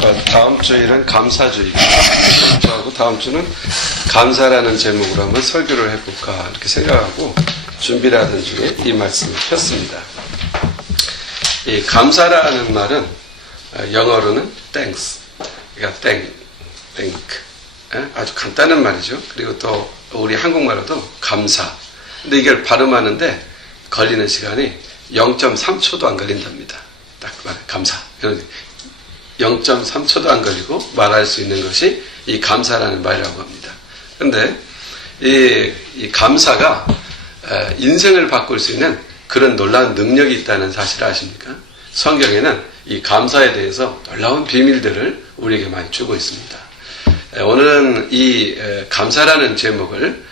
다음 주일은 감사주의고, 다음 주는 감사라는 제목으로 한번 설교를 해볼까 이렇게 생각하고 준비를 하던 중에 이 말씀을 폈습니다. 이 감사라는 말은 영어로는 thanks, 그러니까 thank, 아주 간단한 말이죠. 그리고 또 우리 한국말로도 감사. 근데 이걸 발음하는데 걸리는 시간이 0.3초도 안 걸린답니다. 딱 말해 감사. 0.3초도 안 걸리고 말할 수 있는 것이 이 감사라는 말이라고 합니다. 그런데 이 감사가 인생을 바꿀 수 있는 그런 놀라운 능력이 있다는 사실을 아십니까? 성경에는 이 감사에 대해서 놀라운 비밀들을 우리에게 많이 주고 있습니다. 오늘은 이 감사라는 제목을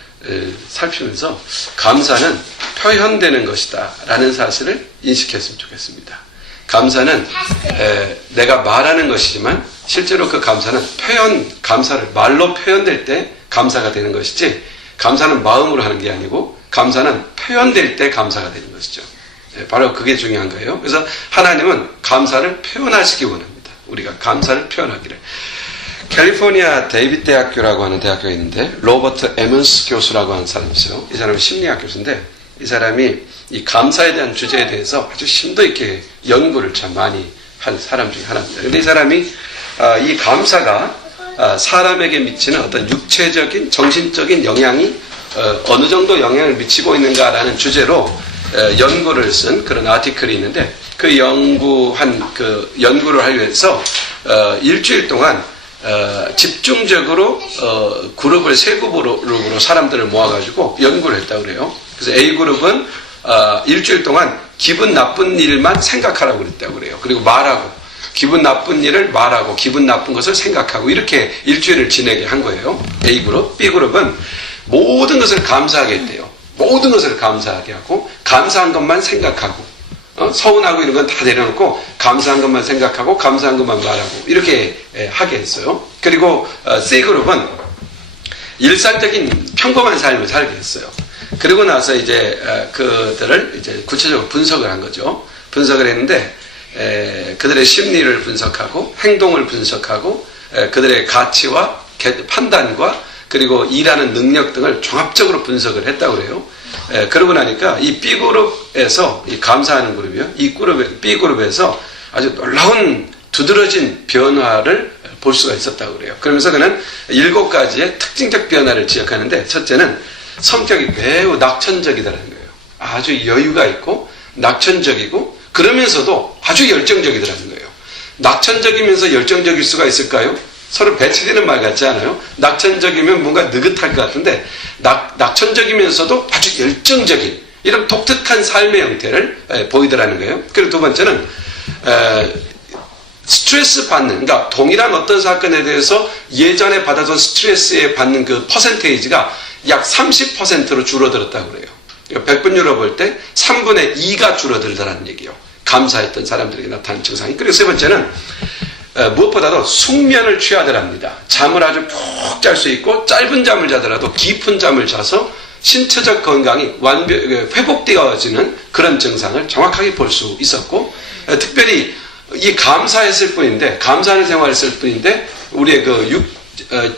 살피면서 감사는 표현되는 것이다 라는 사실을 인식했으면 좋겠습니다. 감사는 내가 말하는 것이지만 실제로 그 감사는 감사를 말로 표현될 때 감사가 되는 것이지, 감사는 마음으로 하는 게 아니고 감사는 표현될 때 감사가 되는 것이죠. 바로 그게 중요한 거예요. 그래서 하나님은 감사를 표현하시기 원합니다. 우리가 감사를 표현하기를. 캘리포니아 데이빗 대학교라고 하는 대학교가 있는데 로버트 에먼스 교수라고 하는 사람이 있어요. 이 사람은 심리학 교수인데 이 사람이 이 감사에 대한 주제에 대해서 아주 심도 있게 연구를 참 많이 한 사람 중에 하나입니다. 그런데 이 사람이 이 감사가 사람에게 미치는 어떤 육체적인, 정신적인 영향이 어느 정도 영향을 미치고 있는가라는 주제로 연구를 쓴 그런 아티클이 있는데, 그 연구를 하기 위해서 일주일 동안 집중적으로 그룹을 세 그룹으로 사람들을 모아가지고 연구를 했다고 그래요. 그래서 A그룹은 일주일 동안 기분 나쁜 일만 생각하라고 그랬다고 그래요. 그리고 말하고, 기분 나쁜 일을 말하고 기분 나쁜 것을 생각하고, 이렇게 일주일을 지내게 한 거예요. A그룹. B그룹은 모든 것을 감사하게 했대요. 모든 것을 감사하게 하고 감사한 것만 생각하고, 서운하고 이런 건 다 내려놓고 감사한 것만 생각하고 감사한 것만 말하고 이렇게 하게 했어요. 그리고 C그룹은 일상적인 평범한 삶을 살게 했어요. 그리고 나서 이제 그들을 이제 구체적으로 분석을 한 거죠. 분석을 했는데 그들의 심리를 분석하고 행동을 분석하고 그들의 가치와 판단과 그리고 일하는 능력 등을 종합적으로 분석을 했다고 그래요. 그러고 나니까 이 B그룹에서, 이 감사하는 그룹이요, B그룹에서 아주 놀라운 두드러진 변화를 볼 수가 있었다고 그래요. 그러면서 그는 7가지의 특징적 변화를 지적하는데, 첫째는 성격이 매우 낙천적이다라는 거예요. 아주 여유가 있고 낙천적이고 그러면서도 아주 열정적이더라는 거예요. 낙천적이면서 열정적일 수가 있을까요? 서로 배치되는 말 같지 않아요? 낙천적이면 뭔가 느긋할 것 같은데 낙천적이면서도 아주 열정적인 이런 독특한 삶의 형태를 보이더라는 거예요. 그리고 두 번째는 스트레스 받는, 그러니까 동일한 어떤 사건에 대해서 예전에 받아서 스트레스에 받는 그 퍼센테이지가 약 30%로 줄어들었다고 그래요. 100분율로 볼 때 3분의 2가 줄어들더라는 얘기예요. 감사했던 사람들에게 나타나는 증상이. 그리고 세 번째는 무엇보다도 숙면을 취하더랍니다. 잠을 아주 푹 잘 수 있고 짧은 잠을 자더라도 깊은 잠을 자서 신체적 건강이 회복되어지는 그런 증상을 정확하게 볼 수 있었고, 특별히 이 감사했을 뿐인데, 감사하는 생활을 했을 뿐인데 우리의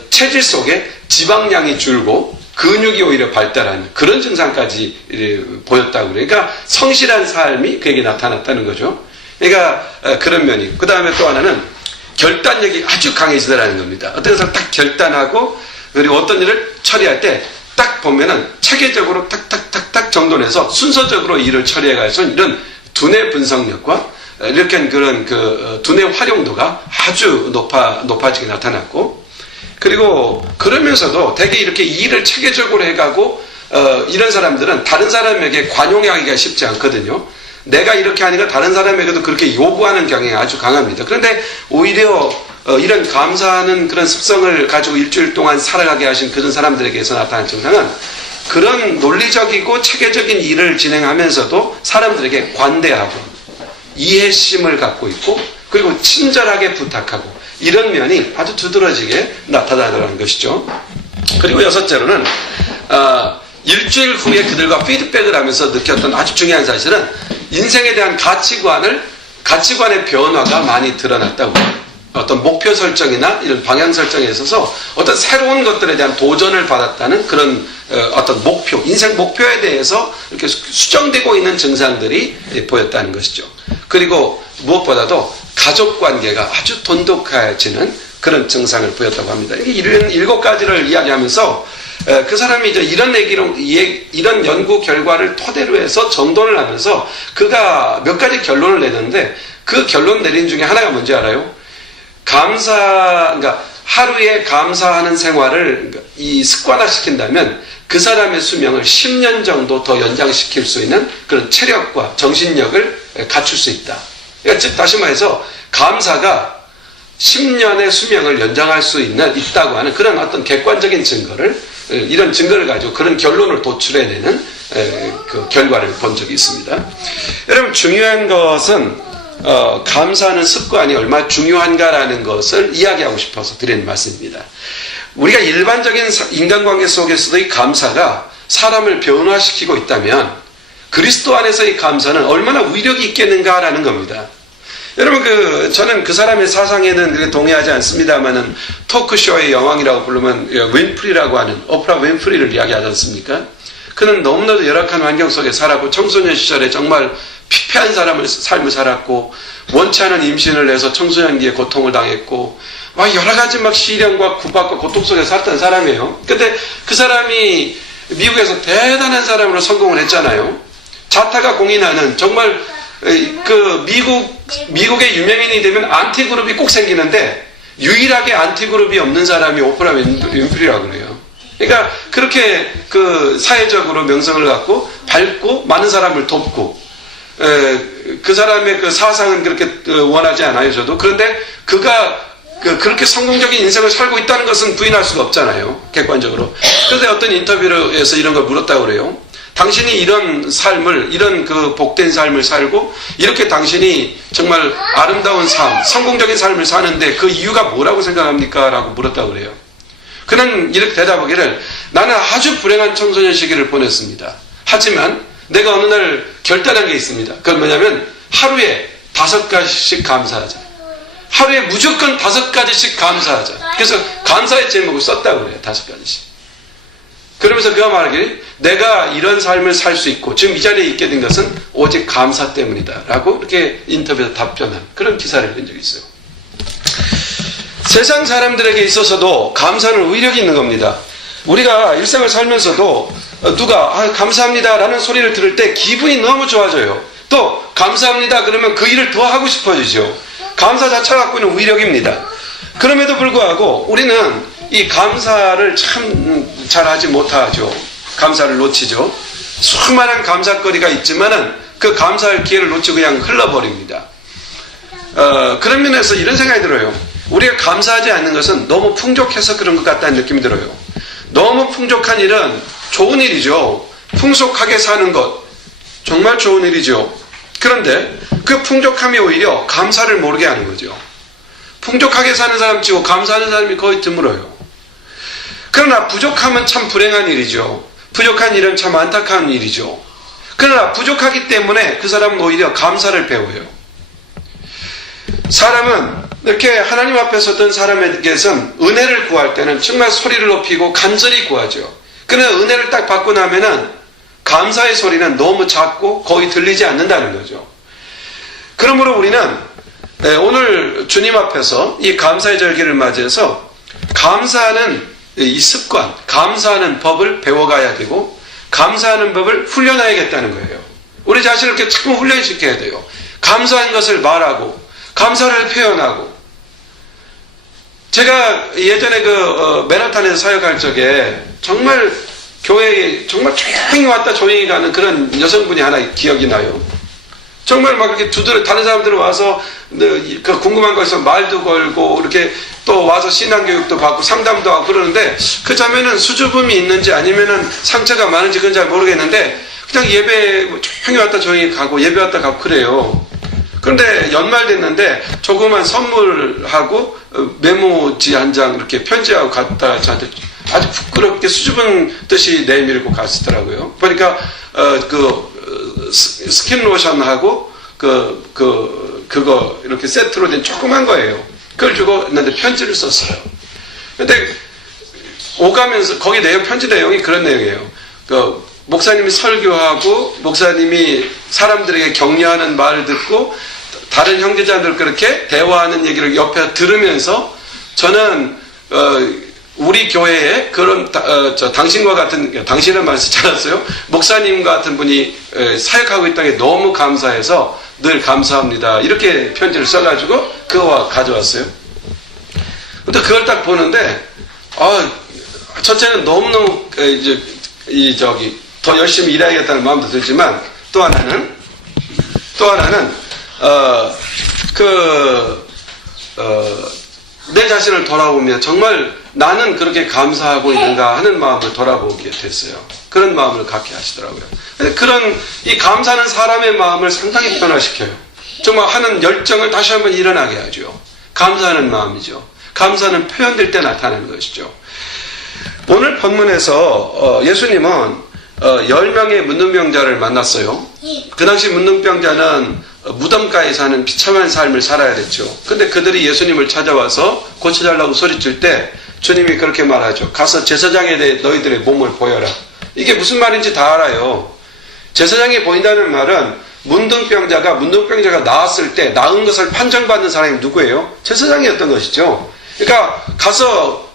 체질 속에 지방량이 줄고 근육이 오히려 발달하는 그런 증상까지 보였다고 그래요. 그러니까 성실한 삶이 그에게 나타났다는 거죠. 그러니까 그런 면이. 그 다음에 또 하나는 결단력이 아주 강해지더라는 겁니다. 어떤 것을 딱 결단하고, 그리고 어떤 일을 처리할 때 딱 보면은 체계적으로 탁탁탁탁 정돈해서 순서적으로 일을 처리해가서 이런 두뇌 분석력과 이렇게 그런 두뇌 활용도가 아주 높아지게 나타났고, 그리고 그러면서도 되게 이렇게 일을 체계적으로 해가고 이런 사람들은 다른 사람에게 관용하기가 쉽지 않거든요. 내가 이렇게 하니까 다른 사람에게도 그렇게 요구하는 경향이 아주 강합니다. 그런데 오히려 이런 감사하는 그런 습성을 가지고 일주일 동안 살아가게 하신 그런 사람들에게서 나타난 증상은 그런 논리적이고 체계적인 일을 진행하면서도 사람들에게 관대하고 이해심을 갖고 있고, 그리고 친절하게 부탁하고, 이런 면이 아주 두드러지게 나타나더라는 것이죠. 그리고 여섯째로는 일주일 후에 그들과 피드백을 하면서 느꼈던 아주 중요한 사실은 인생에 대한 가치관의 변화가 많이 드러났다고 해요. 어떤 목표 설정이나 이런 방향 설정에 있어서 어떤 새로운 것들에 대한 도전을 받았다는 그런 어떤 목표, 인생 목표에 대해서 이렇게 수정되고 있는 증상들이 보였다는 것이죠. 그리고 무엇보다도 가족 관계가 아주 돈독해지는 그런 증상을 보였다고 합니다. 이런 7가지를 이야기하면서 그 사람이 이제 이런 연구 결과를 토대로 해서 정돈을 하면서 그가 몇 가지 결론을 내는데 그 결론 내린 중에 하나가 뭔지 알아요? 그러니까 하루에 감사하는 생활을 이 습관화시킨다면 그 사람의 수명을 10년 정도 더 연장시킬 수 있는 그런 체력과 정신력을 갖출 수 있다. 그러니까 즉 다시 말해서 감사가 10년의 수명을 연장할 수 있다고 하는 그런 어떤 객관적인 증거를 이런 증거를 가지고 그런 결론을 도출해내는 그 결과를 본 적이 있습니다. 여러분 중요한 것은 감사하는 습관이 얼마나 중요한가라는 것을 이야기하고 싶어서 드리는 말씀입니다. 우리가 일반적인 인간관계 속에서도 이 감사가 사람을 변화시키고 있다면 그리스도 안에서의 감사는 얼마나 위력이 있겠는가라는 겁니다. 여러분 저는 그 사람의 사상에는 동의하지 않습니다만은 토크쇼의 여왕이라고 부르면 윈프리라고 하는 오프라 윈프리를 이야기하지 않습니까? 그는 너무나도 열악한 환경 속에 살았고 청소년 시절에 정말 피폐한 삶을 살았고 원치 않은 임신을 해서 청소년기에 고통을 당했고 여러 가지 시련과 구박과 고통 속에 살았던 사람이에요. 근데 그 사람이 미국에서 대단한 사람으로 성공을 했잖아요. 자타가 공인하는 정말 미국의 유명인이 되면 안티그룹이 꼭 생기는데 유일하게 안티그룹이 없는 사람이 오프라 윈프리라고 그래요. 그러니까 그렇게 사회적으로 명성을 갖고 밝고 많은 사람을 돕고 그 사람의 그 사상은 그렇게 원하지 않아요, 저도. 그런데 그가 그렇게 성공적인 인생을 살고 있다는 것은 부인할 수가 없잖아요, 객관적으로. 그런데 어떤 인터뷰에서 이런 걸 물었다고 그래요. 당신이 이런 삶을, 이런 복된 삶을 살고, 이렇게 당신이 정말 아름다운 삶, 성공적인 삶을 사는데 그 이유가 뭐라고 생각합니까? 라고 물었다고 그래요. 그는 이렇게 대답하기를, 나는 아주 불행한 청소년 시기를 보냈습니다. 하지만 내가 어느 날 결단한 게 있습니다. 그건 뭐냐면 하루에 5가지씩 감사하자. 하루에 무조건 5가지씩 감사하자. 그래서 감사의 제목을 썼다고 그래요. 5가지씩. 그러면서 그가 말하기를 내가 이런 삶을 살 수 있고 지금 이 자리에 있게 된 것은 오직 감사 때문이다 라고 이렇게 인터뷰에서 답변한 그런 기사를 본 적이 있어요. 세상 사람들에게 있어서도 감사는 위력이 있는 겁니다. 우리가 일생을 살면서도 누가 감사합니다 라는 소리를 들을 때 기분이 너무 좋아져요. 또 감사합니다 그러면 그 일을 더 하고 싶어지죠. 감사 자체가 갖고 있는 위력입니다. 그럼에도 불구하고 우리는 이 감사를 참 잘하지 못하죠. 감사를 놓치죠. 수많은 감사거리가 있지만은 그 감사할 기회를 놓치고 그냥 흘러버립니다. 그런 면에서 이런 생각이 들어요. 우리가 감사하지 않는 것은 너무 풍족해서 그런 것 같다는 느낌이 들어요. 너무 풍족한 일은 좋은 일이죠. 풍족하게 사는 것 정말 좋은 일이죠. 그런데 그 풍족함이 오히려 감사를 모르게 하는 거죠. 풍족하게 사는 사람 치고 감사하는 사람이 거의 드물어요. 그러나 부족함은 참 불행한 일이죠. 부족한 일은 참 안타까운 일이죠. 그러나 부족하기 때문에 그 사람은 오히려 감사를 배워요. 사람은 이렇게 하나님 앞에 섰던 사람에게선 은혜를 구할 때는 정말 소리를 높이고 간절히 구하죠. 그러나 은혜를 딱 받고 나면은 감사의 소리는 너무 작고 거의 들리지 않는다는 거죠. 그러므로 우리는 오늘 주님 앞에서 이 감사의 절기를 맞이해서 감사하는 이 습관, 감사하는 법을 배워가야 되고 감사하는 법을 훈련해야겠다는 거예요. 우리 자신을 이렇게 자꾸 훈련시켜야 돼요. 감사한 것을 말하고 감사를 표현하고. 제가 예전에 맨하탄에서 사역할 적에 정말 교회에 정말 조용히 왔다 조용히 가는 그런 여성분이 하나 기억이 나요. 정말 막 이렇게 다른 사람들 와서 그 궁금한 거 있으면 말도 걸고 이렇게 또 와서 신앙교육도 받고 상담도 하고 그러는데 그 자매는 수줍음이 있는지 아니면은 상처가 많은지 그건 잘 모르겠는데 그냥 예배 조용히 왔다 조용히 가고 예배 왔다 가고 그래요. 그런데 연말 됐는데 조그만 선물하고 메모지 한 장 이렇게 편지하고 갔다 저한테 아주 부끄럽게 수줍은 듯이 내밀고 갔더라고요. 보니까 스킨 로션하고 그거 이렇게 세트로 된 조그만 거예요. 그걸 주고 있는데 편지를 썼어요. 근데 오가면서 거기 편지 내용이 그런 내용이에요. 그 목사님이 설교하고 목사님이 사람들에게 격려하는 말을 듣고 다른 형제자들 그렇게 대화하는 얘기를 옆에 들으면서 저는 우리 교회에 그런 당신과 같은, 당신은 말 쓰지 않았어요. 목사님 같은 분이 사역하고 있다는 게 너무 감사해서 늘 감사합니다. 이렇게 편지를 써가지고 그거 가져왔어요. 근데 그걸 딱 보는데 첫째는 너무너무 더 열심히 일해야겠다는 마음도 들지만 또 하나는 내 자신을 돌아보며 정말 나는 그렇게 감사하고 있는가 하는 마음을 돌아보게 됐어요. 그런 마음을 갖게 하시더라고요. 그런 이 감사는 사람의 마음을 상당히 변화시켜요. 정말 하는 열정을 다시 한번 일어나게 하죠. 감사하는 마음이죠. 감사는 표현될 때 나타나는 것이죠. 오늘 본문에서 예수님은 10명의 문둥병자를 만났어요. 그 당시 문둥병자는 무덤가에 사는 비참한 삶을 살아야 됐죠. 근데 그들이 예수님을 찾아와서 고쳐달라고 소리칠 때 주님이 그렇게 말하죠. 가서 제사장에 대해 너희들의 몸을 보여라. 이게 무슨 말인지 다 알아요. 제사장이 보인다는 말은 문둥병자가 나았을 때 나은 것을 판정받는 사람이 누구예요? 제사장이었던 것이죠. 그러니까 가서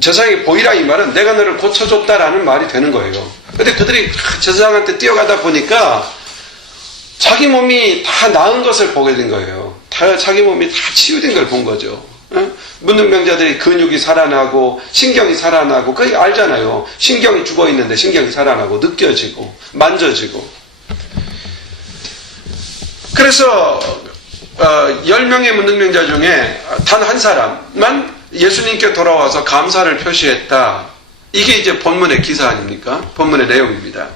제사장이 보이라 이 말은 내가 너를 고쳐줬다라는 말이 되는 거예요. 근데 그들이 제사장한테 뛰어가다 보니까 자기 몸이 다 나은 것을 보게 된 거예요. 자기 몸이 다 치유된 걸 본 거죠. 문둥병자들이 근육이 살아나고 신경이 살아나고 그게 알잖아요. 신경이 죽어있는데 신경이 살아나고 느껴지고 만져지고. 그래서 10명의 문둥병자 중에 단 한 사람만 예수님께 돌아와서 감사를 표시했다. 이게 이제 본문의 기사 아닙니까? 본문의 내용입니다.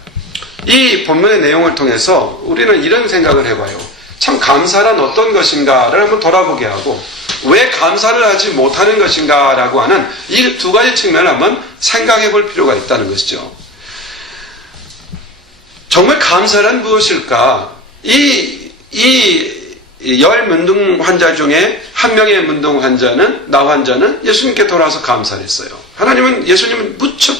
이 본문의 내용을 통해서 우리는 이런 생각을 해봐요. 참 감사란 어떤 것인가를 한번 돌아보게 하고 왜 감사를 하지 못하는 것인가라고 하는 이 두 가지 측면을 한번 생각해 볼 필요가 있다는 것이죠. 정말 감사란 무엇일까? 이 10 문둥 환자 중에 한 명의 문둥 환자는, 나 환자는 예수님께 돌아와서 감사를 했어요. 하나님은 예수님은 무척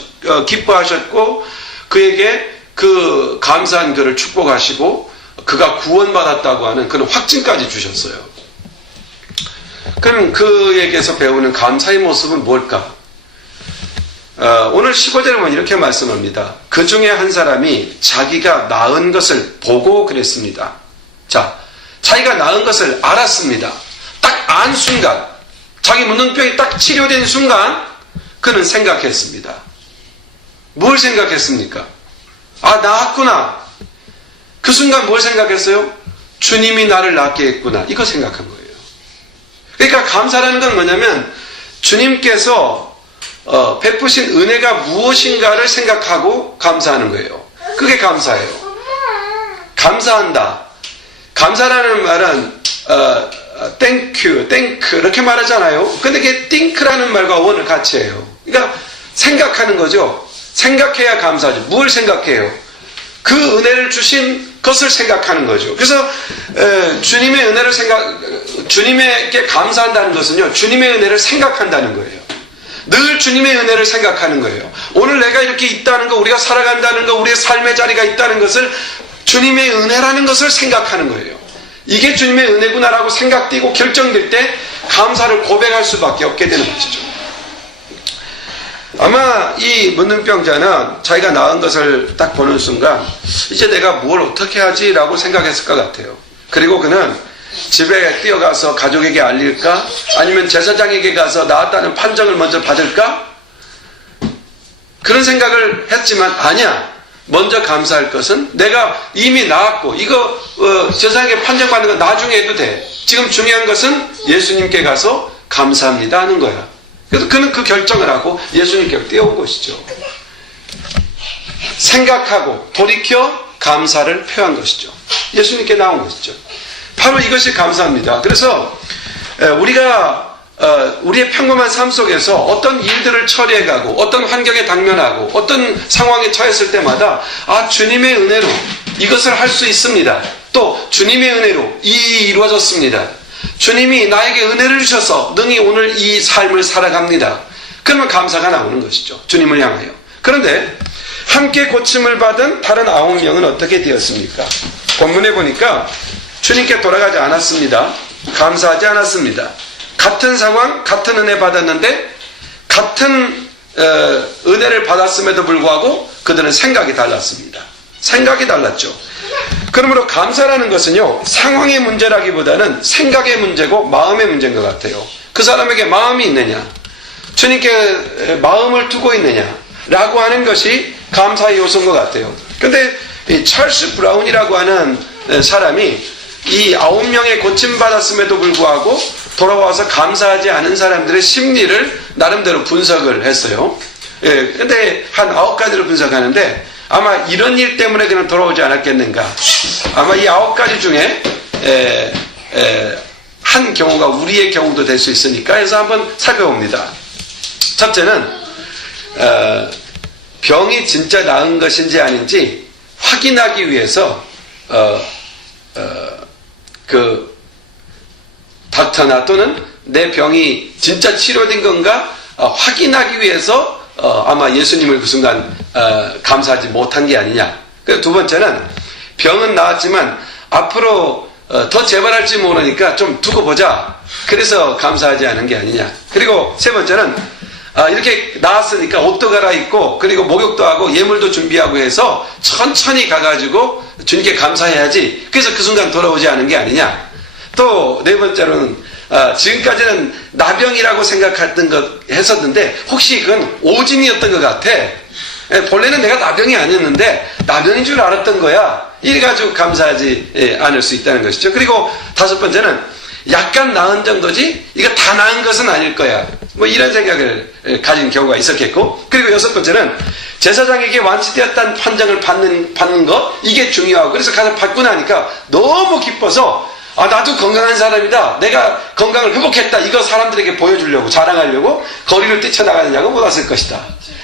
기뻐하셨고 그에게 그 감사한 그를 축복하시고 그가 구원받았다고 하는 그런 확증까지 주셨어요. 그럼 그에게서 배우는 감사의 모습은 뭘까? 오늘 15절에 보면 이렇게 말씀합니다. 그 중에 한 사람이 자기가 나은 것을 보고 그랬습니다. 자, 자기가 나은 것을 알았습니다. 딱 안 순간, 자기 문둥병이 딱 치료된 순간 그는 생각했습니다. 뭘 생각했습니까? 아, 나았구나. 그 순간 뭘 생각했어요? 주님이 나를 낫게 했구나. 이거 생각한 거예요. 그러니까 감사라는 건 뭐냐면 주님께서 베푸신 은혜가 무엇인가를 생각하고 감사하는 거예요. 그게 감사예요. 감사한다. 감사라는 말은 땡큐, 땡크 이렇게 말하잖아요. 근데 그게 띵크라는 말과 원을 같이 해요. 그러니까 생각하는 거죠. 생각해야 감사하죠. 뭘 생각해요? 그 은혜를 주신 것을 생각하는 거죠. 그래서 주님의 은혜를 주님에게 감사한다는 것은요, 주님의 은혜를 생각한다는 거예요. 늘 주님의 은혜를 생각하는 거예요. 오늘 내가 이렇게 있다는 거, 우리가 살아간다는 거, 우리의 삶의 자리가 있다는 것을 주님의 은혜라는 것을 생각하는 거예요. 이게 주님의 은혜구나라고 생각되고 결정될 때 감사를 고백할 수밖에 없게 되는 것이죠. 아마 이 문둥병자는 자기가 나은 것을 딱 보는 순간 이제 내가 뭘 어떻게 하지? 라고 생각했을 것 같아요. 그리고 그는 집에 뛰어가서 가족에게 알릴까? 아니면 제사장에게 가서 나았다는 판정을 먼저 받을까? 그런 생각을 했지만 아니야. 먼저 감사할 것은 내가 이미 나았고 이거 제사장에게 판정받는 건 나중에 해도 돼. 지금 중요한 것은 예수님께 가서 감사합니다 하는 거야. 그래서 그는 그 결정을 하고 예수님께 뛰어온 것이죠. 생각하고 돌이켜 감사를 표한 것이죠. 예수님께 나온 것이죠. 바로 이것이 감사입니다. 그래서 우리가 우리의 평범한 삶 속에서 어떤 일들을 처리해가고 어떤 환경에 당면하고 어떤 상황에 처했을 때마다 아, 주님의 은혜로 이것을 할 수 있습니다. 또 주님의 은혜로 이루어졌습니다. 주님이 나에게 은혜를 주셔서 능히 오늘 이 삶을 살아갑니다. 그러면 감사가 나오는 것이죠. 주님을 향하여. 그런데 함께 고침을 받은 다른 9명은 어떻게 되었습니까? 본문에 보니까 주님께 돌아가지 않았습니다. 감사하지 않았습니다. 같은 상황, 같은 은혜 받았는데 같은 은혜를 받았음에도 불구하고 그들은 생각이 달랐습니다. 생각이 달랐죠. 그러므로 감사라는 것은요, 상황의 문제라기보다는 생각의 문제고 마음의 문제인 것 같아요. 그 사람에게 마음이 있느냐, 주님께 마음을 두고 있느냐 라고 하는 것이 감사의 요소인 것 같아요. 근데 이 찰스 브라운이라고 하는 사람이 이 9명의 고침받았음에도 불구하고 돌아와서 감사하지 않은 사람들의 심리를 나름대로 분석을 했어요. 근데 한 9가지로 분석하는데 아마 이런 일 때문에 그냥 돌아오지 않았겠는가. 아마 이 9가지 중에 한 경우가 우리의 경우도 될 수 있으니까 해서 한번 살펴봅니다. 첫째는 병이 진짜 나은 것인지 아닌지 확인하기 위해서 그 닥터나 또는 내 병이 진짜 치료된 건가 확인하기 위해서 아마 예수님을 그 순간 감사하지 못한 게 아니냐. 두 번째는 병은 나았지만 앞으로 더 재발할지 모르니까 좀 두고 보자. 그래서 감사하지 않은 게 아니냐. 그리고 세 번째는 이렇게 나았으니까 옷도 갈아입고 그리고 목욕도 하고 예물도 준비하고 해서 천천히 가가지고 주님께 감사해야지. 그래서 그 순간 돌아오지 않은 게 아니냐. 또 네 번째로는 지금까지는 나병이라고 생각했던 것 했었는데 혹시 그건 오진이었던 것 같아. 본래는 내가 나병이 아니었는데 나병인 줄 알았던 거야. 이래가지고 감사하지 않을 수 있다는 것이죠. 그리고 다섯 번째는 약간 나은 정도지 이거 다 나은 것은 아닐 거야. 뭐 이런 생각을 가진 경우가 있었겠고, 그리고 여섯 번째는 제사장에게 완치되었다는 판정을 받는 것, 이게 중요하고, 그래서 가서 받고 나니까 너무 기뻐서 나도 건강한 사람이다, 내가 건강을 회복했다, 이거 사람들에게 보여주려고 자랑하려고 거리를 뛰쳐나가느냐고 못 왔을 것이다.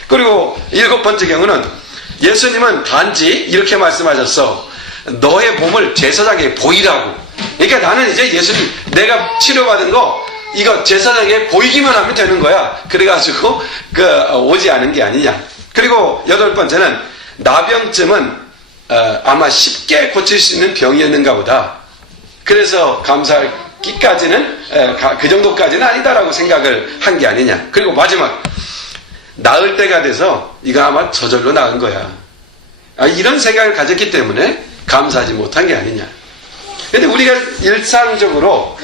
그리고 일곱 번째 경우는 예수님은 단지 이렇게 말씀하셨어. 너의 몸을 제사장에게 보이라고. 그러니까 나는 이제 예수님, 내가 치료받은 거 이거 제사장에게 보이기만 하면 되는 거야. 그래가지고 오지 않은 게 아니냐. 그리고 여덟 번째는 나병쯤은 아마 쉽게 고칠 수 있는 병이었는가 보다. 그래서 감사하기까지는 그 정도까지는 아니다라고 생각을 한 게 아니냐. 그리고 마지막, 나을 때가 돼서 이거 아마 저절로 나은 거야. 이런 생각을 가졌기 때문에 감사하지 못한 게 아니냐. 근데 우리가 일상적으로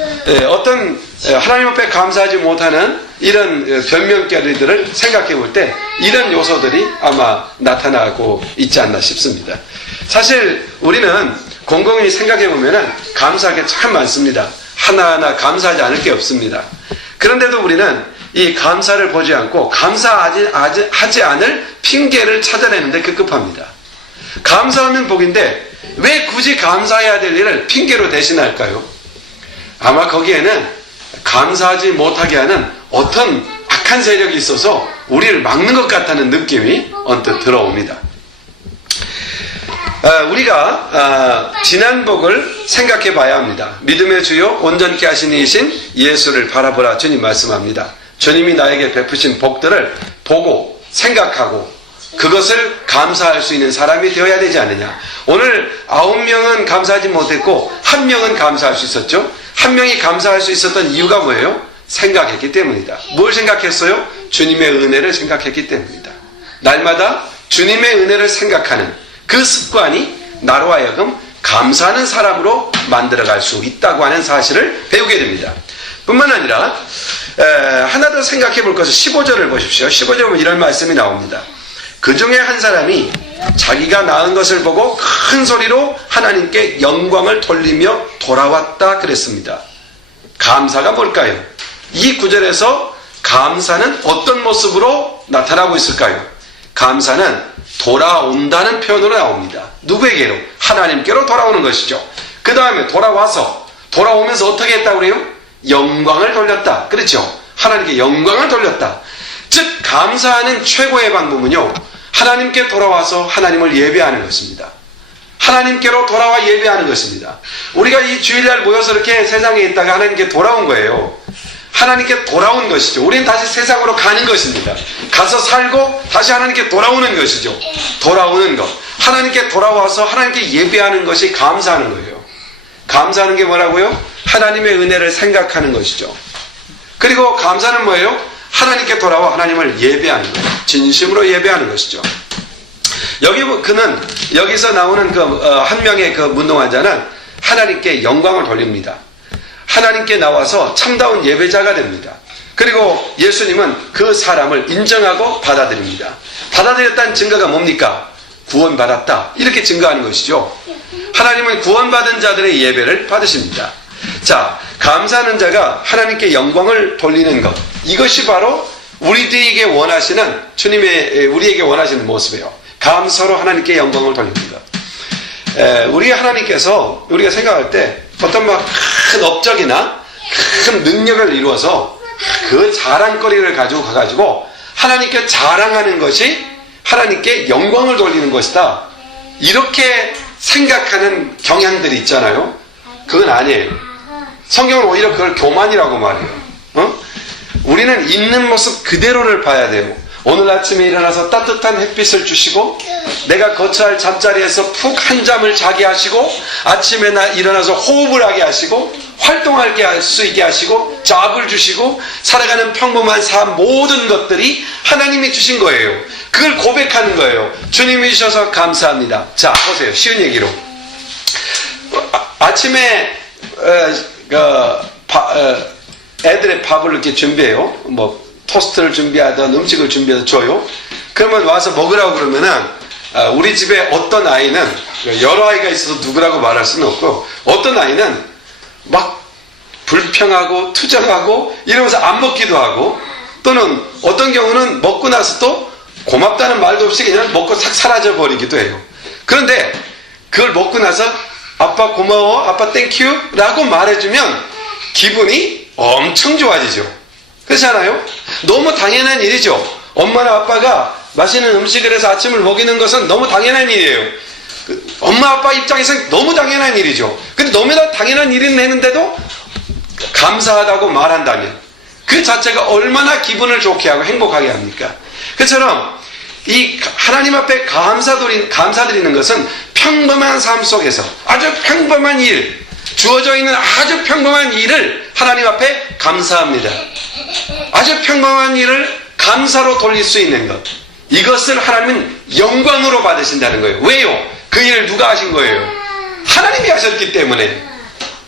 어떤 하나님 앞에 감사하지 못하는 이런 변명거리들을 생각해 볼 때 이런 요소들이 아마 나타나고 있지 않나 싶습니다. 사실 우리는 곰곰이 생각해 보면은 감사할 게 참 많습니다. 하나하나 감사하지 않을 게 없습니다. 그런데도 우리는 이 감사를 보지 않고 감사하지 않을 핑계를 찾아내는데 급급합니다. 감사하면 복인데 왜 굳이 감사해야 될 일을 핑계로 대신할까요? 아마 거기에는 감사하지 못하게 하는 어떤 악한 세력이 있어서 우리를 막는 것 같다는 느낌이 언뜻 들어옵니다. 우리가 지난 복을 생각해 봐야 합니다. 믿음의 주요 온전케 하시는 이신 예수를 바라보라 주님 말씀합니다. 주님이 나에게 베푸신 복들을 보고 생각하고 그것을 감사할 수 있는 사람이 되어야 되지 않느냐. 오늘 9명은 감사하지 못했고 1명은 감사할 수 있었죠. 1명이 감사할 수 있었던 이유가 뭐예요? 생각했기 때문이다. 뭘 생각했어요? 주님의 은혜를 생각했기 때문이다. 날마다 주님의 은혜를 생각하는 그 습관이 나로 하여금 감사하는 사람으로 만들어갈 수 있다고 하는 사실을 배우게 됩니다. 뿐만 아니라 하나 더 생각해 볼 것은 15절을 보십시오. 15절에 보면 이런 말씀이 나옵니다. 그 중에 한 사람이 자기가 낳은 것을 보고 큰 소리로 하나님께 영광을 돌리며 돌아왔다 그랬습니다. 감사가 뭘까요? 이 구절에서 감사는 어떤 모습으로 나타나고 있을까요? 감사는 돌아온다는 표현으로 나옵니다. 누구에게로? 하나님께로 돌아오는 것이죠. 그 다음에 돌아오면서 어떻게 했다고 그래요? 영광을 돌렸다. 그렇죠? 하나님께 영광을 돌렸다. 즉 감사하는 최고의 방법은요, 하나님께 돌아와서 하나님을 예배하는 것입니다. 하나님께로 돌아와 예배하는 것입니다. 우리가 이 주일날 모여서 이렇게 세상에 있다가 하나님께 돌아온 거예요. 하나님께 돌아온 것이죠. 우리는 다시 세상으로 가는 것입니다. 가서 살고 다시 하나님께 돌아오는 것이죠. 돌아오는 것. 하나님께 돌아와서 하나님께 예배하는 것이 감사하는 거예요. 감사하는 게 뭐라고요? 하나님의 은혜를 생각하는 것이죠. 그리고 감사는 뭐예요? 하나님께 돌아와 하나님을 예배하는 거예요. 진심으로 예배하는 것이죠. 그는 여기서 나오는 한 명의 그 문동환자는 하나님께 영광을 돌립니다. 하나님께 나와서 참다운 예배자가 됩니다. 그리고 예수님은 그 사람을 인정하고 받아들입니다. 받아들였다는 증거가 뭡니까? 구원받았다. 이렇게 증거하는 것이죠. 하나님은 구원받은 자들의 예배를 받으십니다. 자, 감사하는 자가 하나님께 영광을 돌리는 것. 이것이 바로 우리들에게 원하시는, 우리에게 원하시는 모습이에요. 감사로 하나님께 영광을 돌리는 것. 우리 하나님께서 우리가 생각할 때 어떤 큰 업적이나 큰 능력을 이루어서 그 자랑거리를 가지고 가가지고 하나님께 자랑하는 것이 하나님께 영광을 돌리는 것이다. 이렇게 생각하는 경향들이 있잖아요. 그건 아니에요. 성경은 오히려 그걸 교만이라고 말해요. 우리는 있는 모습 그대로를 봐야 돼요. 오늘 아침에 일어나서 따뜻한 햇빛을 주시고 내가 거처할 잠자리에서 푹 한잠을 자게 하시고 아침에 일어나서 호흡을 하게 하시고 활동할 수 있게 하시고 잡을 주시고 살아가는 평범한 삶 모든 것들이 하나님이 주신 거예요. 그걸 고백하는 거예요. 주님이 주셔서 감사합니다. 자, 보세요. 쉬운 얘기로 아침에 애들의 밥을 이렇게 준비해요. 뭐 토스트를 준비하든 음식을 준비해서 줘요. 그러면 와서 먹으라고 그러면은 우리 집에 어떤 아이는, 여러 아이가 있어서 누구라고 말할 수는 없고, 어떤 아이는 막 불평하고 투정하고 이러면서 안 먹기도 하고, 또는 어떤 경우는 먹고 나서 또 고맙다는 말도 없이 그냥 먹고 싹 사라져 버리기도 해요. 그런데 그걸 먹고 나서 아빠 고마워, 아빠 땡큐 라고 말해주면 기분이 엄청 좋아지죠. 그렇지 않아요? 너무 당연한 일이죠. 엄마나 아빠가 맛있는 음식을 해서 아침을 먹이는 것은 너무 당연한 일이에요. 엄마 아빠 입장에서는 너무 당연한 일이죠. 근데 너무나 당연한 일은 했는데도 감사하다고 말한다면 그 자체가 얼마나 기분을 좋게 하고 행복하게 합니까? 그처럼 이 하나님 앞에 감사드리는 것은 평범한 삶 속에서 아주 평범한 일, 주어져 있는 아주 평범한 일을 하나님 앞에 감사합니다. 아주 평범한 일을 감사로 돌릴 수 있는 것, 이것을 하나님은 영광으로 받으신다는 거예요. 왜요? 그 일을 누가 하신 거예요? 하나님이 하셨기 때문에.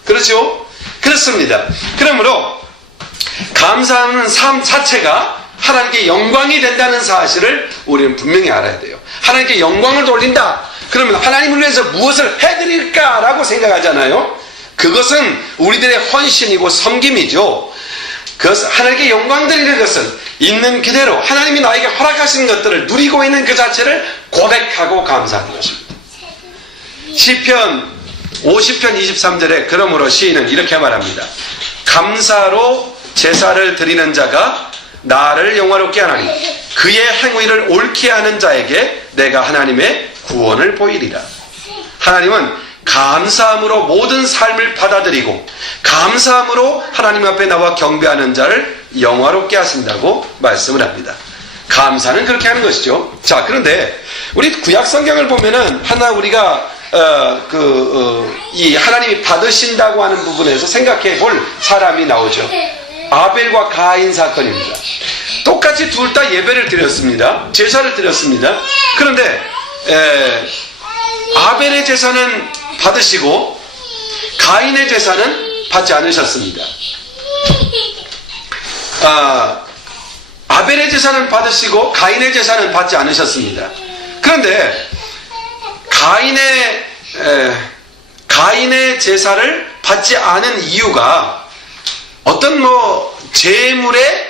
그렇죠? 그렇습니다. 그러므로 감사하는 삶 자체가 하나님께 영광이 된다는 사실을 우리는 분명히 알아야 돼요. 하나님께 영광을 돌린다. 그러면 하나님을 위해서 무엇을 해드릴까라고 생각하잖아요. 그것은 우리들의 헌신이고 섬김이죠. 그것은 하나님께 영광 드리는 것은 있는 그대로 하나님이 나에게 허락하신 것들을 누리고 있는 그 자체를 고백하고 감사하는 것입니다. 시편 50편 23절에 그러므로 시인은 이렇게 말합니다. 감사로 제사를 드리는 자가 나를 영화롭게 하나니 그의 행위를 옳게 하는 자에게 내가 하나님의 구원을 보이리라. 하나님은 감사함으로 모든 삶을 받아들이고 감사함으로 하나님 앞에 나와 경배하는 자를 영화롭게 하신다고 말씀을 합니다. 감사는 그렇게 하는 것이죠. 자, 그런데 우리 구약 성경을 보면은 하나 우리가 이 하나님이 받으신다고 하는 부분에서 생각해 볼 사람이 나오죠. 아벨과 가인 사건입니다. 똑같이 둘 다 예배를 드렸습니다. 제사를 드렸습니다. 그런데 아벨의 제사는 받으시고 가인의 제사는 받지 않으셨습니다. 아벨의 제사는 받으시고 가인의 제사는 받지 않으셨습니다. 그런데 가인의 제사를 받지 않은 이유가 어떤 제물의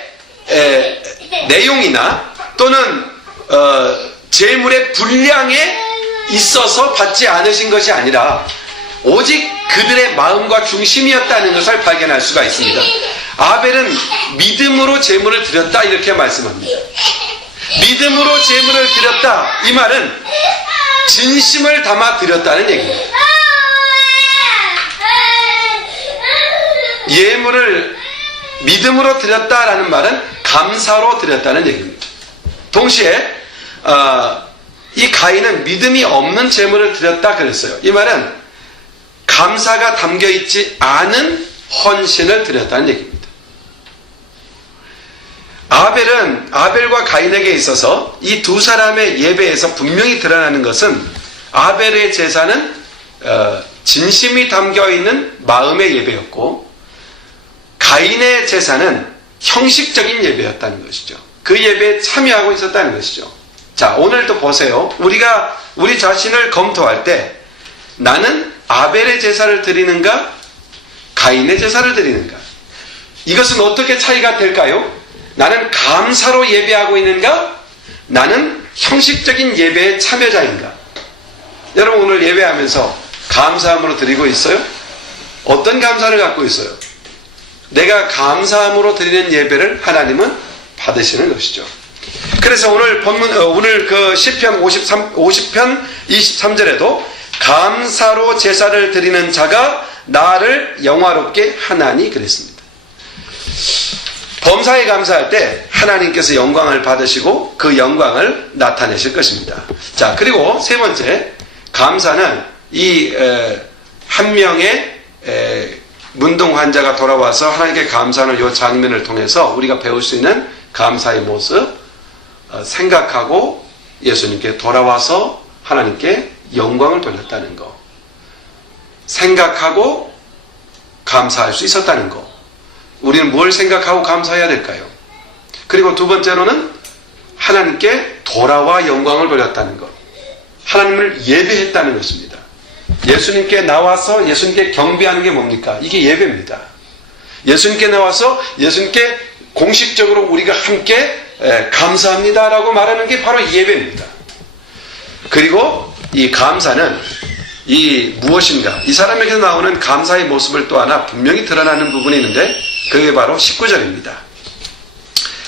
내용이나 또는 제물의 분량에 있어서 받지 않으신 것이 아니라 오직 그들의 마음과 중심이었다는 것을 발견할 수가 있습니다. 아벨은 믿음으로 제물을 드렸다 이렇게 말씀합니다. 믿음으로 제물을 드렸다. 이 말은 진심을 담아 드렸다는 얘기입니다. 예물을 믿음으로 드렸다라는 말은 감사로 드렸다는 얘기입니다. 동시에 이 가인은 믿음이 없는 제물을 드렸다 그랬어요. 이 말은 감사가 담겨있지 않은 헌신을 드렸다는 얘기입니다. 아벨과 가인에게 있어서 이 두 사람의 예배에서 분명히 드러나는 것은 아벨의 제사는 진심이 담겨있는 마음의 예배였고 가인의 제사는 형식적인 예배였다는 것이죠. 그 예배에 참여하고 있었다는 것이죠. 자, 오늘도 보세요. 우리 자신을 검토할 때 나는 아벨의 제사를 드리는가? 가인의 제사를 드리는가? 이것은 어떻게 차이가 될까요? 나는 감사로 예배하고 있는가? 나는 형식적인 예배의 참여자인가? 여러분 오늘 예배하면서 감사함으로 드리고 있어요? 어떤 감사를 갖고 있어요? 내가 감사함으로 드리는 예배를 하나님은 받으시는 것이죠. 그래서 오늘 그 시편 50편 23절에도 감사로 제사를 드리는 자가 나를 영화롭게 하나니 그랬습니다. 범사에 감사할 때 하나님께서 영광을 받으시고 그 영광을 나타내실 것입니다. 자, 그리고 세 번째, 감사는 한 명의 문둥 환자가 돌아와서 하나님께 감사하는 이 장면을 통해서 우리가 배울 수 있는 감사의 모습, 생각하고 예수님께 돌아와서 하나님께 영광을 돌렸다는 것, 생각하고 감사할 수 있었다는 것. 우리는 뭘 생각하고 감사해야 될까요? 그리고 두 번째로는 하나님께 돌아와 영광을 돌렸다는 것, 하나님을 예배했다는 것입니다. 예수님께 나와서 예수님께 경배하는 게 뭡니까? 이게 예배입니다. 예수님께 나와서 예수님께 공식적으로 우리가 함께 감사합니다라고 말하는 게 바로 예배입니다. 그리고 이 감사는 무엇인가? 이 사람에게서 나오는 감사의 모습을 또 하나 분명히 드러나는 부분이 있는데 그게 바로 19절입니다.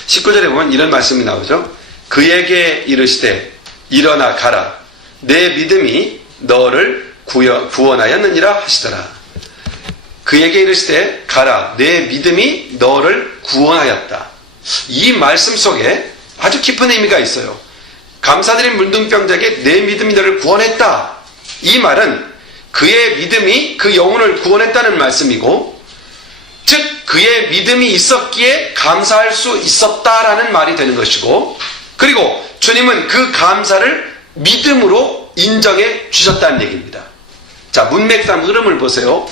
19절에 보면 이런 말씀이 나오죠. 그에게 이르시되 일어나 가라. 내 믿음이 너를 구원하였느니라 하시더라. 그에게 이르시되 가라. 내 믿음이 너를 구원하였다. 이 말씀 속에 아주 깊은 의미가 있어요. 감사드린 문둥병자에게 내 믿음이 너를 구원했다. 이 말은 그의 믿음이 그 영혼을 구원했다는 말씀이고, 즉 그의 믿음이 있었기에 감사할 수 있었다라는 말이 되는 것이고, 그리고 주님은 그 감사를 믿음으로 인정해 주셨다는 얘기입니다. 자, 문맥상 흐름을 보세요.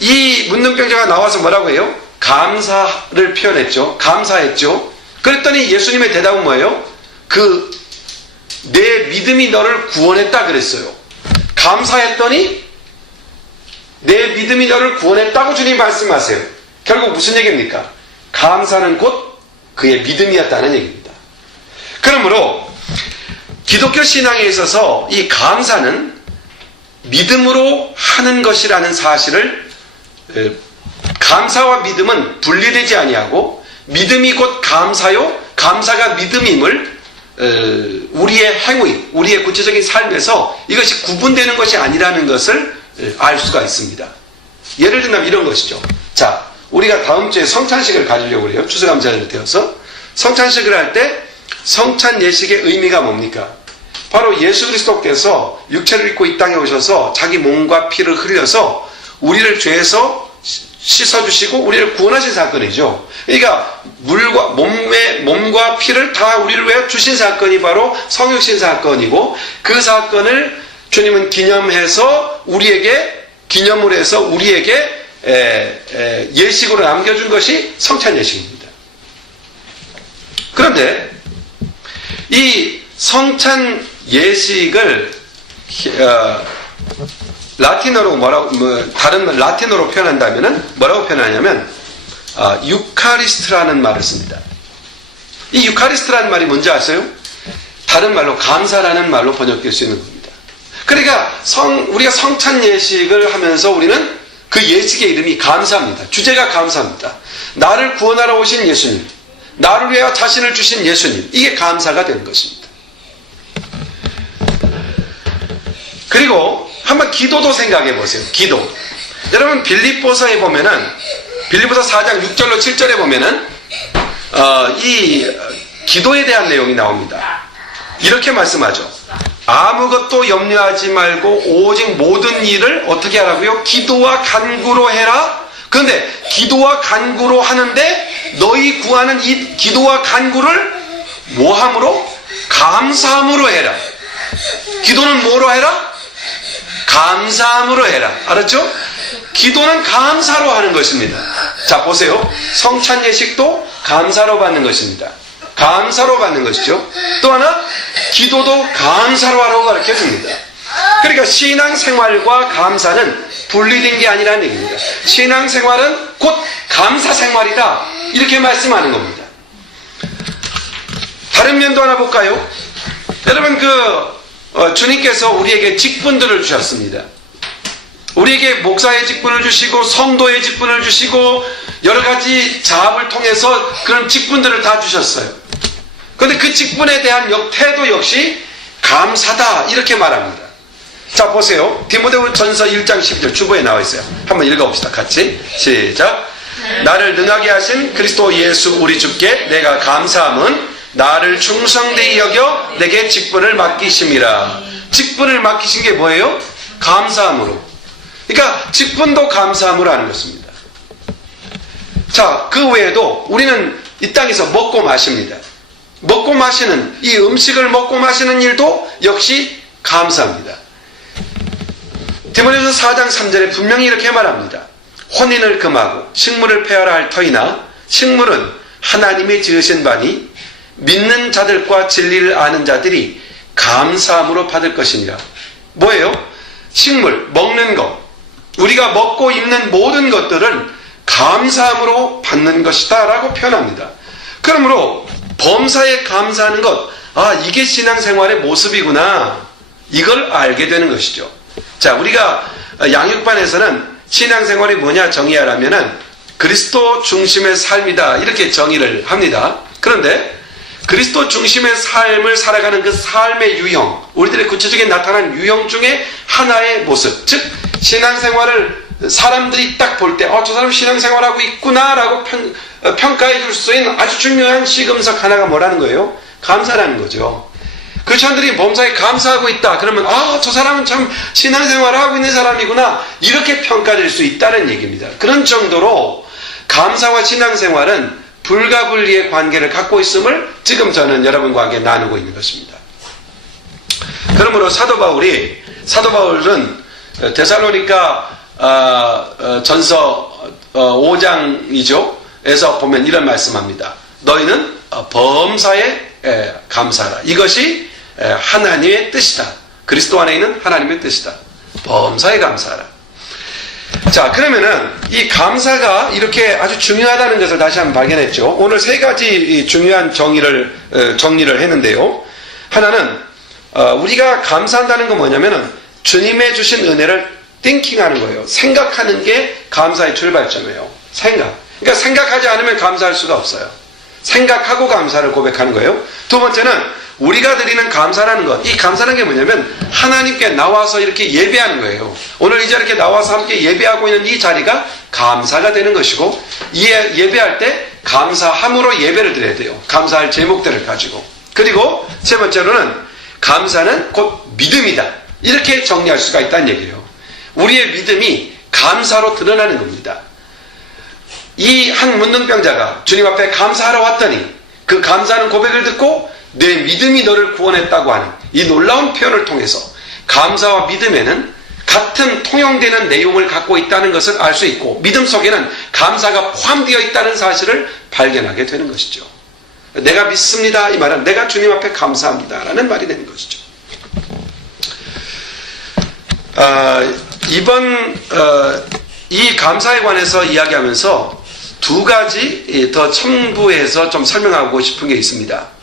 이 문둥병자가 나와서 뭐라고 해요? 감사를 표현했죠. 감사했죠. 그랬더니 예수님의 대답은 뭐예요? 내 믿음이 너를 구원했다 그랬어요. 감사했더니 내 믿음이 너를 구원했다고 주님 말씀하세요. 결국 무슨 얘기입니까? 감사는 곧 그의 믿음이었다는 얘기입니다. 그러므로 기독교 신앙에 있어서 이 감사는 믿음으로 하는 것이라는 사실을, 감사와 믿음은 분리되지 아니하고 믿음이 곧 감사요, 감사가 믿음임을 우리의 행위, 우리의 구체적인 삶에서 이것이 구분되는 것이 아니라는 것을 알 수가 있습니다. 예를 들면 이런 것이죠. 자, 우리가 다음 주에 성찬식을 가지려고 해요. 추수감사절이 되어서 성찬식을 할 때 성찬 예식의 의미가 뭡니까? 바로 예수 그리스도께서 육체를 입고 이 땅에 오셔서 자기 몸과 피를 흘려서 우리를 죄에서 씻어주시고 우리를 구원하신 사건이죠. 그러니까 몸과 피를 다 우리를 위해 주신 사건이 바로 성육신 사건이고, 그 사건을 주님은 기념을 해서 우리에게 예식으로 남겨준 것이 성찬 예식입니다. 그런데 이 성찬 예식을 라틴어로 다른 라틴어로 표현한다면은 뭐라고 표현하냐면 유카리스트라는 말을 씁니다. 이 유카리스트라는 말이 뭔지 아세요? 다른 말로 감사라는 말로 번역될 수 있는 겁니다. 그러니까 우리가 성찬 예식을 하면서 우리는 그 예식의 이름이 감사입니다. 주제가 감사입니다. 나를 구원하러 오신 예수님, 나를 위하여 자신을 주신 예수님, 이게 감사가 되는 것입니다. 그리고 한번 기도도 생각해 보세요. 기도. 여러분 빌립보서에 보면은 빌립보서 4장 6절로 7절에 보면은 이 기도에 대한 내용이 나옵니다. 이렇게 말씀하죠. 아무것도 염려하지 말고 오직 모든 일을 어떻게 하라고요? 기도와 간구로 해라. 그런데 기도와 간구로 하는데 너희 구하는 이 기도와 간구를 뭐함으로? 감사함으로 해라. 기도는 뭐로 해라? 감사함으로 해라. 알았죠? 기도는 감사로 하는 것입니다. 자, 보세요. 성찬 예식도 감사로 받는 것입니다. 감사로 받는 것이죠. 또 하나, 기도도 감사로 하라고 가르쳐 줍니다. 그러니까 신앙생활과 감사는 분리된 게 아니라는 얘기입니다. 신앙생활은 곧 감사생활이다. 이렇게 말씀하는 겁니다. 다른 면도 하나 볼까요? 여러분 주님께서 우리에게 직분들을 주셨습니다. 우리에게 목사의 직분을 주시고 성도의 직분을 주시고 여러 가지 자합을 통해서 그런 직분들을 다 주셨어요. 그런데 그 직분에 대한 태도 역시 감사다 이렇게 말합니다. 자, 보세요. 디모데전서 1장 10절 주보에 나와 있어요. 한번 읽어봅시다. 같이 시작. 나를 능하게 하신 그리스도 예수 우리 주께 내가 감사함은 나를 충성되이 여겨 내게 직분을 맡기심이라. 직분을 맡기신 게 뭐예요? 감사함으로. 그러니까 직분도 감사함으로 하는 것입니다. 자, 그 외에도 우리는 이 땅에서 먹고 마십니다. 먹고 마시는 이 음식을 먹고 마시는 일도 역시 감사합니다. 디모데전서 4장 3절에 분명히 이렇게 말합니다. 혼인을 금하고 식물을 폐하라 할 터이나 식물은 하나님이 지으신 바니 믿는 자들과 진리를 아는 자들이 감사함으로 받을 것이니라. 뭐예요? 식물, 먹는 것, 우리가 먹고 입는 모든 것들은 감사함으로 받는 것이다 라고 표현합니다. 그러므로 범사에 감사하는 것, 이게 신앙생활의 모습이구나, 이걸 알게 되는 것이죠. 자, 우리가 양육반에서는 신앙생활이 뭐냐 정의하라면은 그리스도 중심의 삶이다 이렇게 정의를 합니다. 그런데 그리스도 중심의 삶을 살아가는 그 삶의 유형, 우리들의 구체적인 나타난 유형 중에 하나의 모습, 즉 신앙생활을 사람들이 딱 볼 때 저 사람 신앙생활하고 있구나라고 평가해 줄 수 있는 아주 중요한 시금석 하나가 뭐라는 거예요? 감사라는 거죠. 그 사람들이 범사에 감사하고 있다 그러면 저 사람은 참 신앙생활을 하고 있는 사람이구나 이렇게 평가될 수 있다는 얘기입니다. 그런 정도로 감사와 신앙생활은 불가분리의 관계를 갖고 있음을 지금 저는 여러분과 함께 나누고 있는 것입니다. 그러므로 사도 바울은 데살로니가 전서 5장이죠. 에서 보면 이런 말씀합니다. 너희는 범사에 감사하라. 이것이 하나님의 뜻이다. 그리스도 안에 있는 하나님의 뜻이다. 범사에 감사하라. 자, 그러면은 이 감사가 이렇게 아주 중요하다는 것을 다시 한번 발견했죠. 오늘 세 가지 중요한 정리를 했는데요. 하나는 우리가 감사한다는 건 뭐냐면은 주님의 주신 은혜를 띵킹하는 거예요. 생각하는 게 감사의 출발점이에요. 그러니까 생각하지 않으면 감사할 수가 없어요. 생각하고 감사를 고백하는 거예요. 두 번째는 우리가 드리는 감사라는 것, 이 감사라는 게 뭐냐면 하나님께 나와서 이렇게 예배하는 거예요. 오늘 이 자리에 나와서 함께 예배하고 있는 이 자리가 감사가 되는 것이고, 예배할 때 감사함으로 예배를 드려야 돼요. 감사할 제목들을 가지고. 그리고 세 번째로는 감사는 곧 믿음이다, 이렇게 정리할 수가 있다는 얘기예요. 우리의 믿음이 감사로 드러나는 겁니다. 이 한 문둥병자가 주님 앞에 감사하러 왔더니 그 감사하는 고백을 듣고 내 믿음이 너를 구원했다고 하는 이 놀라운 표현을 통해서 감사와 믿음에는 같은 통용되는 내용을 갖고 있다는 것을 알 수 있고, 믿음 속에는 감사가 포함되어 있다는 사실을 발견하게 되는 것이죠. 내가 믿습니다, 이 말은 내가 주님 앞에 감사합니다 라는 말이 되는 것이죠. 이번 이 감사에 관해서 이야기하면서 두 가지 더 첨부해서 좀 설명하고 싶은 게 있습니다.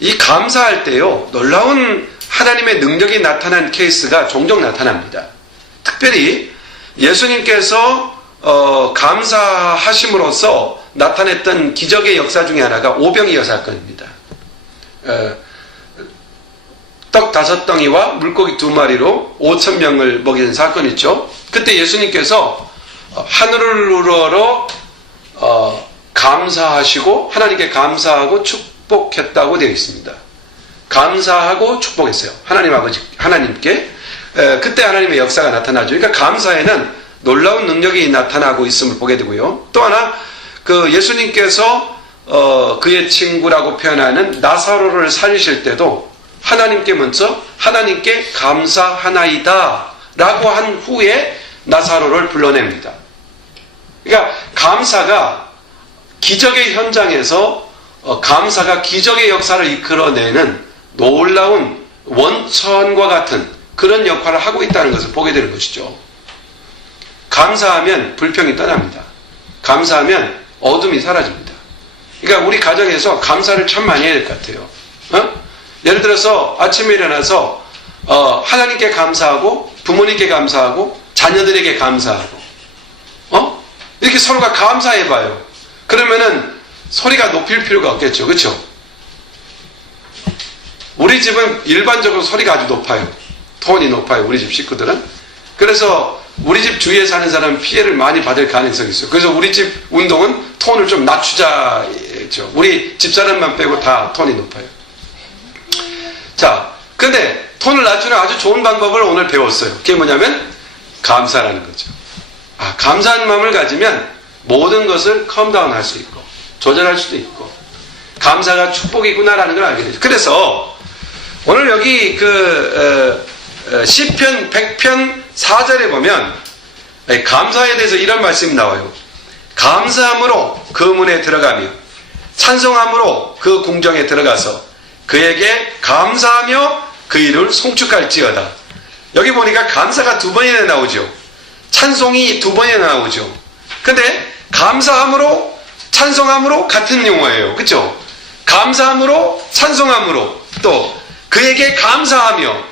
이 감사할 때요, 놀라운 하나님의 능력이 나타난 케이스가 종종 나타납니다. 특별히 예수님께서 감사하심으로써 나타냈던 기적의 역사 중에 하나가 오병이어 사건입니다. 떡 5덩이와 물고기 2마리로 5,000명을 먹이는 사건이 있죠. 그때 예수님께서 하늘을 우러러 감사하시고 하나님께 감사하고 축복했다고 되어 있습니다. 감사하고 축복했어요. 하나님 아버지 하나님께. 그때 하나님의 역사가 나타나죠. 그러니까 감사에는 놀라운 능력이 나타나고 있음을 보게 되고요. 또 하나 그 예수님께서 그의 친구라고 표현하는 나사로를 살리실 때도 하나님께 먼저 하나님께 감사하나이다 라고 한 후에 나사로를 불러냅니다. 그러니까 감사가 기적의 현장에서 감사가 기적의 역사를 이끌어내는 놀라운 원천과 같은 그런 역할을 하고 있다는 것을 보게 되는 것이죠. 감사하면 불평이 떠납니다. 감사하면 어둠이 사라집니다. 그러니까 우리 가정에서 감사를 참 많이 해야 될 것 같아요. 예를 들어서 아침에 일어나서 하나님께 감사하고 부모님께 감사하고 자녀들에게 감사하고 이렇게 서로가 감사해봐요. 그러면은 소리가 높일 필요가 없겠죠. 그렇죠? 우리 집은 일반적으로 소리가 아주 높아요. 톤이 높아요. 우리 집 식구들은. 그래서 우리 집 주위에 사는 사람은 피해를 많이 받을 가능성이 있어요. 그래서 우리 집 운동은 톤을 좀 낮추자 했죠. 우리 집사람만 빼고 다 톤이 높아요. 자, 근데 톤을 낮추는 아주 좋은 방법을 오늘 배웠어요. 그게 뭐냐면 감사라는 거죠. 감사한 마음을 가지면 모든 것을 컴다운 할 수 있고 조절할 수도 있고 감사가 축복이구나라는 걸 알게 되죠. 그래서 오늘 여기 시편 100편 4절에 보면 감사에 대해서 이런 말씀이 나와요. 감사함으로 그 문에 들어가며 찬송함으로 그 궁정에 들어가서 그에게 감사하며 그 이름을 송축할지어다. 여기 보니까 감사가 2번이나 나오죠. 찬송이 2번이나 나오죠. 근데 감사함으로 찬송함으로 같은 용어예요. 그렇죠? 감사함으로 찬송함으로 또 그에게 감사하며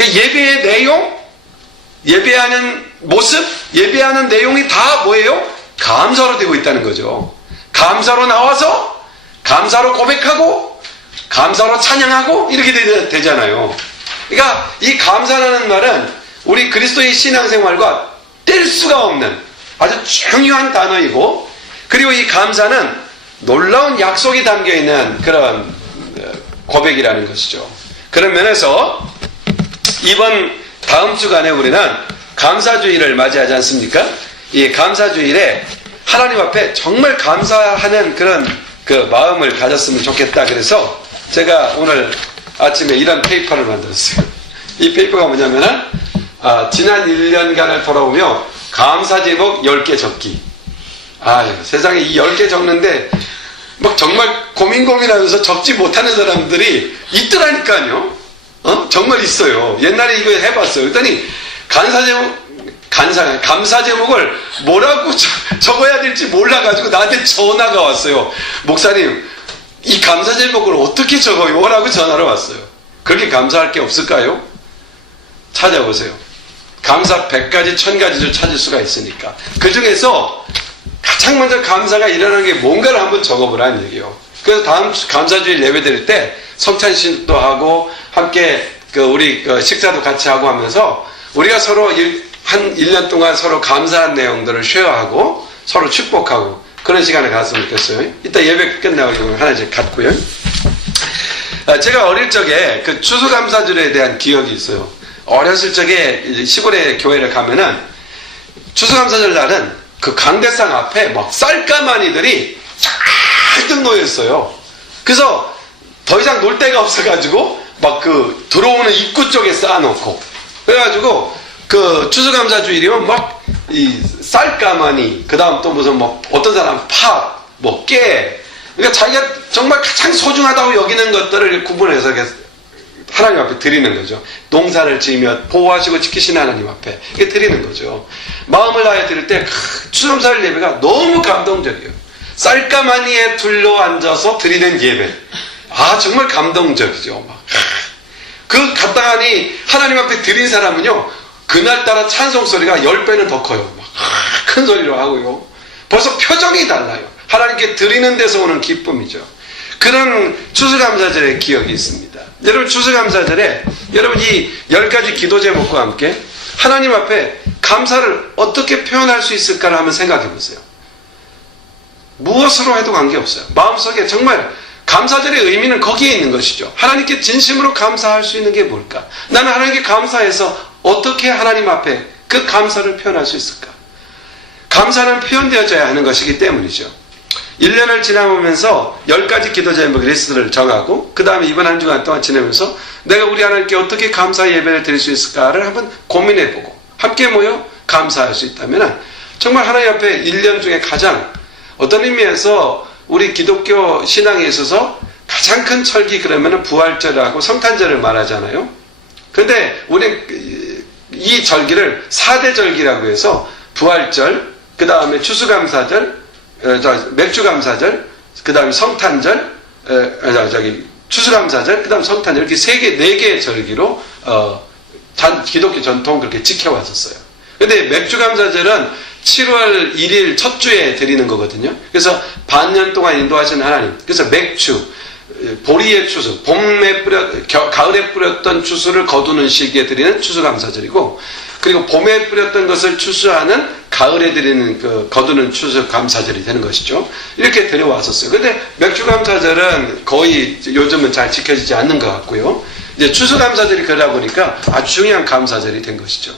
예배의 내용, 예배하는 모습, 예배하는 내용이 다 뭐예요? 감사로 되고 있다는 거죠. 감사로 나와서 감사로 고백하고 감사로 찬양하고 이렇게 되잖아요. 그러니까 이 감사라는 말은 우리 그리스도의 신앙생활과 뗄 수가 없는 아주 중요한 단어이고, 그리고 이 감사는 놀라운 약속이 담겨있는 그런 고백이라는 것이죠. 그런 면에서 다음 주간에 우리는 감사주일을 맞이하지 않습니까? 이 감사주일에 하나님 앞에 정말 감사하는 그런 그 마음을 가졌으면 좋겠다. 그래서 제가 오늘 아침에 이런 페이퍼를 만들었어요. 이 페이퍼가 뭐냐면은 지난 1년간을 돌아오며 감사 제목 10개 적기. 세상에 이 10개 적는데 막 정말 고민하면서 적지 못하는 사람들이 있더라니까요. 정말 있어요. 옛날에 이거 해봤어요. 그랬더니 감사 제목을 뭐라고 적어야 될지 몰라가지고 나한테 전화가 왔어요. 목사님, 이 감사 제목을 어떻게 적어요? 라고 전화가 왔어요. 그렇게 감사할 게 없을까요? 찾아보세요. 감사 100가지, 1000가지를 찾을 수가 있으니까. 그 중에서 가장 먼저 감사가 일어나는 게 뭔가를 한번 적어보라는 얘기예요. 그래서 다음 감사주일 예배 드릴 때 성찬식도 하고 함께 우리 식사도 같이 하고 하면서 우리가 서로 한 1년 동안 서로 감사한 내용들을 쉐어하고 서로 축복하고 그런 시간을 가졌으면 좋겠어요. 이따 예배 끝나고 하나씩 갖고요. 제가 어릴 적에 그 추수감사절에 대한 기억이 있어요. 어렸을 적에 시골에 교회를 가면은 추수감사절 날은 그 강대상 앞에 막 쌀가마니들이 잔뜩 놓여있어요. 그래서 더 이상 놀 데가 없어가지고 막 들어오는 입구 쪽에 쌓아놓고 그래가지고 그 추수감사주일이면 막 이 쌀가마니 그 다음 또 무슨 뭐 어떤 사람 팥, 뭐 깨, 그러니까 자기가 정말 가장 소중하다고 여기는 것들을 구분해서 하나님 앞에 드리는 거죠. 농사를 지으며 보호하시고 지키시는 하나님 앞에 이게 드리는 거죠. 마음을 다해 드릴 때 추수감사절 예배가 너무 감동적이에요. 쌀가마니에 둘러앉아서 드리는 예배, 정말 감동적이죠. 그 갔다가니 하나님 앞에 드린 사람은요, 그날따라 찬송 소리가 10배는 더 커요. 큰 소리로 하고요. 벌써 표정이 달라요. 하나님께 드리는 데서 오는 기쁨이죠. 그런 추수감사절의 기억이 있습니다. 여러분 추수감사절에 여러분 이 10가지 기도 제목과 함께 하나님 앞에 감사를 어떻게 표현할 수 있을까를 한번 생각해 보세요. 무엇으로 해도 관계없어요. 마음속에 정말 감사절의 의미는 거기에 있는 것이죠. 하나님께 진심으로 감사할 수 있는 게 뭘까? 나는 하나님께 감사해서 어떻게 하나님 앞에 그 감사를 표현할 수 있을까? 감사는 표현되어져야 하는 것이기 때문이죠. 1년을 지나보면서 10가지 기도 제목 리스트를 정하고 그 다음에 이번 한 주간 동안 지내면서 내가 우리 하나님께 어떻게 감사 예배를 드릴 수 있을까를 한번 고민해보고 함께 모여 감사할 수 있다면 정말 하나님 앞에 1년 중에 가장 어떤 의미에서 우리 기독교 신앙에 있어서 가장 큰 철기 그러면 부활절하고 성탄절을 말하잖아요. 그런데 우리는 이 절기를 4대 절기라고 해서 부활절, 그 다음에 추수감사절, 맥주감사절, 그 다음에 성탄절, 추수감사절, 그 다음에 성탄절, 이렇게 4개의 절기로 기독교 전통 그렇게 지켜왔었어요. 근데 맥주감사절은 7월 1일 첫 주에 드리는 거거든요. 그래서 반년 동안 인도하신 하나님. 그래서 맥주, 보리의 추수, 가을에 뿌렸던 추수를 거두는 시기에 드리는 추수감사절이고, 그리고 봄에 뿌렸던 것을 추수하는 가을에 드리는 거두는 추수감사절이 되는 것이죠. 이렇게 드려왔었어요. 근데 맥주감사절은 거의 요즘은 잘 지켜지지 않는 것 같고요. 이제 추수감사절이 그러다 보니까 아주 중요한 감사절이 된 것이죠.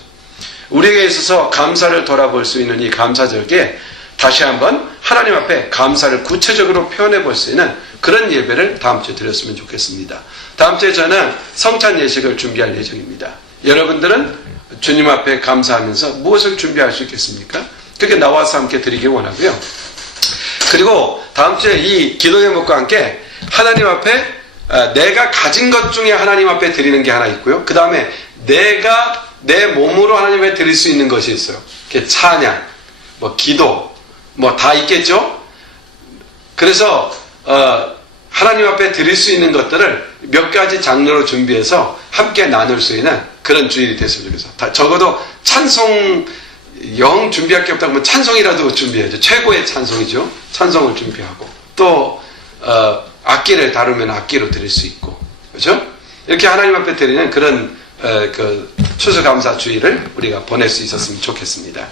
우리에게 있어서 감사를 돌아볼 수 있는 이 감사절기에 다시 한번 하나님 앞에 감사를 구체적으로 표현해 볼 수 있는 그런 예배를 다음 주에 드렸으면 좋겠습니다. 다음 주에 저는 성찬 예식을 준비할 예정입니다. 여러분들은 주님 앞에 감사하면서 무엇을 준비할 수 있겠습니까? 그렇게 나와서 함께 드리기 원하고요. 그리고 다음 주에 이 기도 제목과 함께 하나님 앞에 내가 가진 것 중에 하나님 앞에 드리는 게 하나 있고요. 그 다음에 내가 내 몸으로 하나님 앞에 드릴 수 있는 것이 있어요. 찬양, 기도, 다 있겠죠? 그래서, 하나님 앞에 드릴 수 있는 것들을 몇 가지 장르로 준비해서 함께 나눌 수 있는 그런 주일이 됐으면 좋겠어요. 적어도 찬송, 영 준비할 게 없다면 찬송이라도 준비해야죠. 최고의 찬송이죠. 찬송을 준비하고. 또, 악기를 다루면 악기로 드릴 수 있고. 그렇죠? 이렇게 하나님 앞에 드리는 그런 추수감사 주일을 우리가 보낼 수 있었으면 좋겠습니다.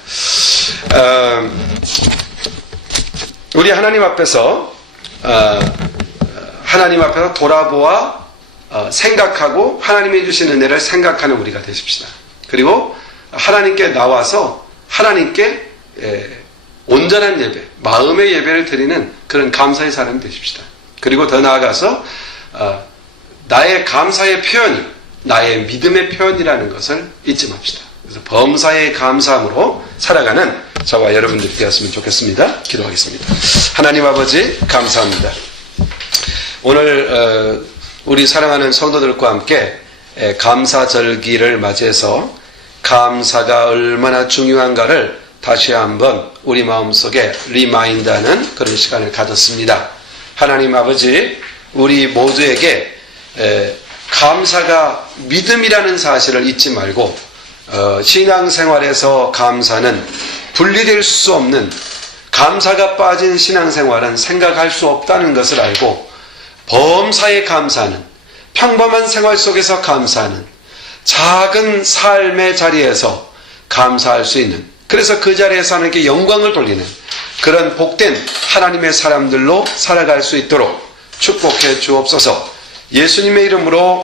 우리 하나님 앞에서 돌아보아 생각하고 하나님이 주신 은혜를 생각하는 우리가 되십시다. 그리고 하나님께 나와서 하나님께 온전한 예배, 마음의 예배를 드리는 그런 감사의 사람이 되십시다. 그리고 더 나아가서 나의 감사의 표현이 나의 믿음의 표현이라는 것을 잊지 맙시다. 그래서 범사의 감사함으로 살아가는 저와 여러분들이 되었으면 좋겠습니다. 기도하겠습니다. 하나님 아버지 감사합니다. 오늘 우리 사랑하는 성도들과 함께 감사절기를 맞이해서 감사가 얼마나 중요한가를 다시 한번 우리 마음속에 리마인드하는 그런 시간을 가졌습니다. 하나님 아버지 우리 모두에게 감사가 믿음이라는 사실을 잊지 말고 신앙생활에서 감사는 분리될 수 없는, 감사가 빠진 신앙생활은 생각할 수 없다는 것을 알고 범사에 감사하는, 평범한 생활 속에서 감사하는, 작은 삶의 자리에서 감사할 수 있는, 그래서 그 자리에서 하나님께 영광을 돌리는 그런 복된 하나님의 사람들로 살아갈 수 있도록 축복해 주옵소서. 예수님의 이름으로